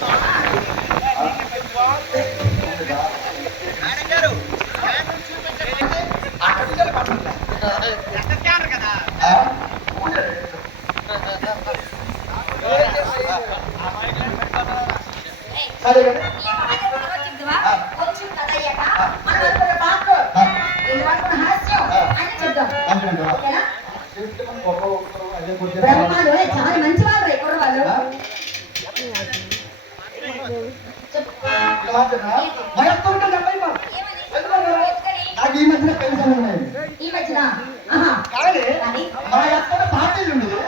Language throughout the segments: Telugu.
చాలా మంచి వాళ్ళు ఎక్కడ వాళ్ళు నాకు ఈ మధ్యన పెన్షన్ ఉన్నాయి. ఈ మధ్యన కానీ మా అక్కడ పార్టీలు ఉండేది.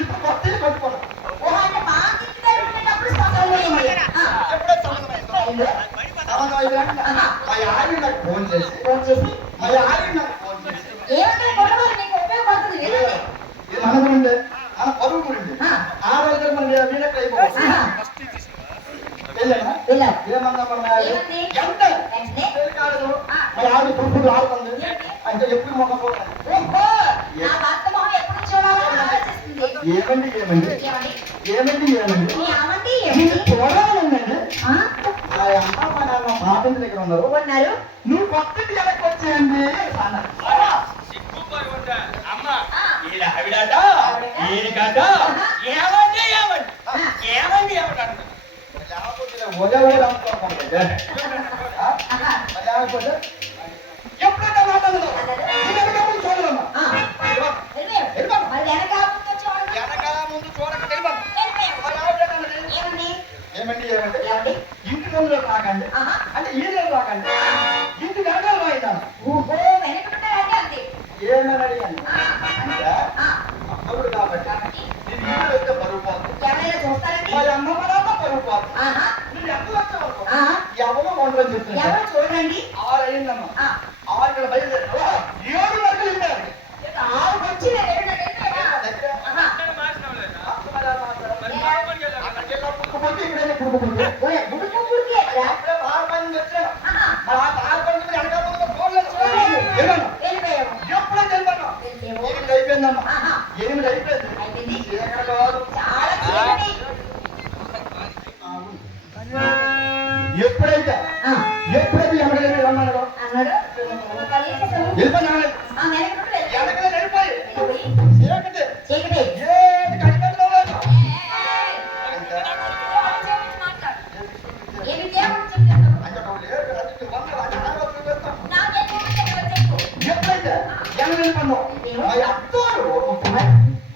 ఇప్పుడు కొత్తది కట్టుకోను. మా ఆవిడ నాకు ఫోన్ చేసి మా ఆవిడ నాకు ఫోన్ చేసి ఇది మన గురించి మన పరువు గురించి ఆ రోజు మన వీళ్ళకి అయిపోతుంది. ఏమన్నా ఎంత కాదు మా ఆవిడ పురుషుడు ఆడుతుంది అంటే ఎప్పుడు మొక్క ఏమండి ఏమండి ఏమండి ఏమండి చూడాలండి మా అమ్మ మా నాన్న పాపం దగ్గర ఉన్నారు. నువ్వు కొత్తది వెనక్కి వచ్చేయండి ఎప్పుడైనా మాట్లాడదు చూడమ్మా ముందు చూడక ఏమండి ఏమండి ఇంటి ముందు రాకండి అంటే ఈ రోజు రాకండి ఇంటి వెనకాల రాయినా ఏమని అడిగాను అప్పుడు కాబట్టి నేను ఇంటి వస్తే బరువు పోతుంది మరి అమ్మ మన బరువు పోతుంది నేను ఎంత వచ్చే వరకు ఎవరో వంటలు చెప్తున్నాను చూడండి 6 అయిందమ్మా 6 ఇక్కడ బయలుదేరి 7 వరకు వెళ్ళారు 6 వచ్చి ఎప్పుడైతే ఎప్పుడైతే అన్నాడు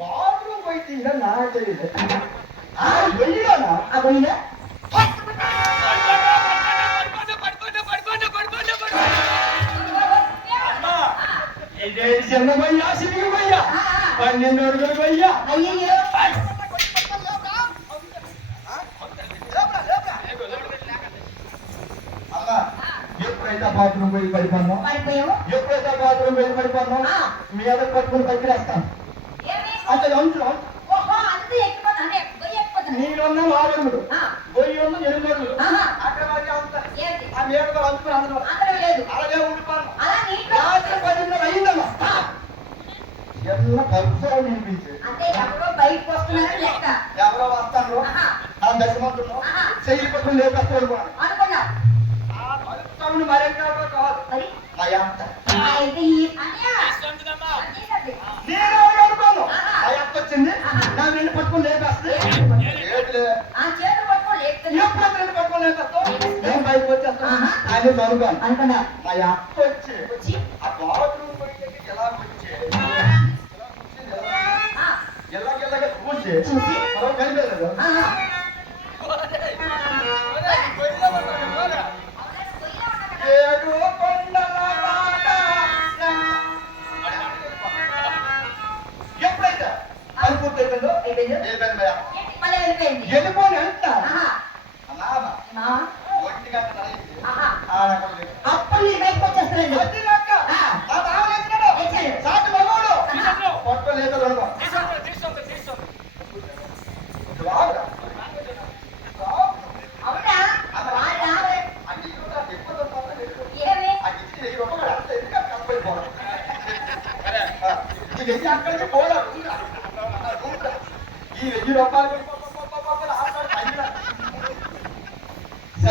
బాత్రూమ్ పోయి తిందా నాకు తెలియదు వెళ్ళినా చిన్న భయ్యా సిరిగి భయ్యా 12 అడుగులు భయ్యా ఎప్పుడైతే బాత్రూమ్ పోయి పడిపోన్నాం ఎప్పుడైతే బాత్రూమ్ పోయి పడిపోన్నాం మీద పట్టుకుని పైకి వేస్తాను అంటే నీళ్ళున్న 6 అడుగులు గొయ్యి ఉన్న 8 అడుగులు అక్కడ వరకు అవుతారు ఆ మేడ అందుకుని అలాగే ఉండిపోను రాత్రి 10 అయిందమ్మా ఎన్న కలుపుతో నిలిపించి ఎవరో వస్తాను నా దశమంతున్నా చెయ్యి పట్టుకుని లేపేస్తాను ఆ కలుపుతాను మరెక్కడ కాదు మా అత్త నేను అనుకోను మా అత్త వచ్చింది నా రెండు పట్టుకుని లేపేస్తే ఎప్పుడు రెండు పట్టుకుని లేపేస్తావు నేను బయటకు వచ్చేస్తాను ఆయన అనుకోను మా అత్త వచ్చి ఆ బాత్రూమ్ ఎలా వచ్చి ఎలాగెలాగ చూసి కలిపేది ఎప్పుడైతే అది పూర్తయిపోయిందో వెళ్ళిపోని వెళ్తా ఒంటి గంట అప్పుడు బయటకు వచ్చేస్తారండి సాటి మగవాడు పట్టుకోలేదు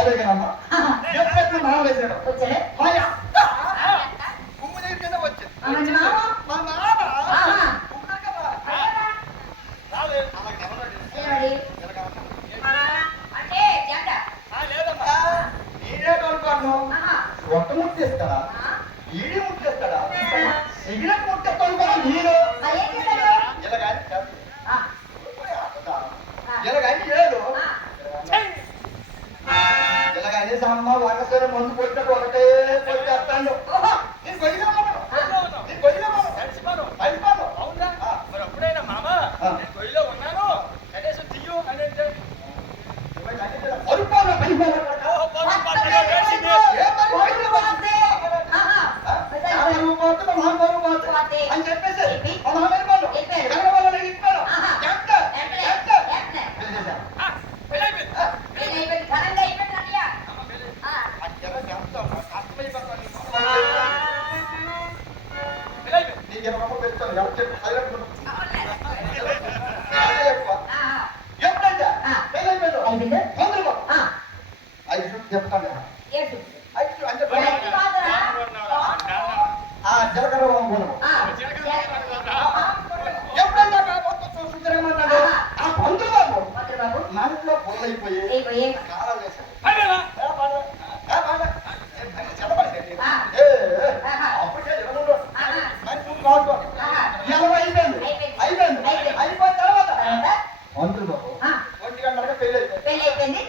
అదేగానమ్మా ఎప్పుడెప్పుడు మామ వేసాడు వచ్చలే మా అత్త కుమ్ము దగ్గర కింద వచ్చింది మంచి మామ మా మామ ఆహా. ఉన్నాడు కదా రాలేదు అలాగే ఎవరు ఏమడి అంటే జెండ లేదమ్మా నేనే కనుకోను ఆహా ఒక్క ముట్టేస్తాడా ఆ ఈడి ముట్టేస్తాడా సిగరెట్ ముట్టేస్తాడు కదా నేను ఏం చేశాడు ఇలాగాని ఆ ఇలాగాని లేదు ఆ ఇలాగాని అమ్మ వంటసరి ముందు కొట్టినట్టు ఒకటే కొట్టేస్తాను ఓహో నేను కొయ్యలేమను కలిసిపోను అవునా మరి అప్పుడైనా మామ నేను గొయ్యిలో ఉన్నాను కనీసం తీయు అని అంటే అరుపాను అని చెప్పేసి ఎప్పుడైతే ఐదు చెప్తాను అంటే జలకర ఎప్పుడైనా చూసుకున్నాడు ఆ పంతులు బాబు మనలో పొల్లైపోయి కాలం వేశాడు అయిపోయిన తర్వాత పంతులు బాబు 1 గంటలకు పెళ్ళి అయిపోయింది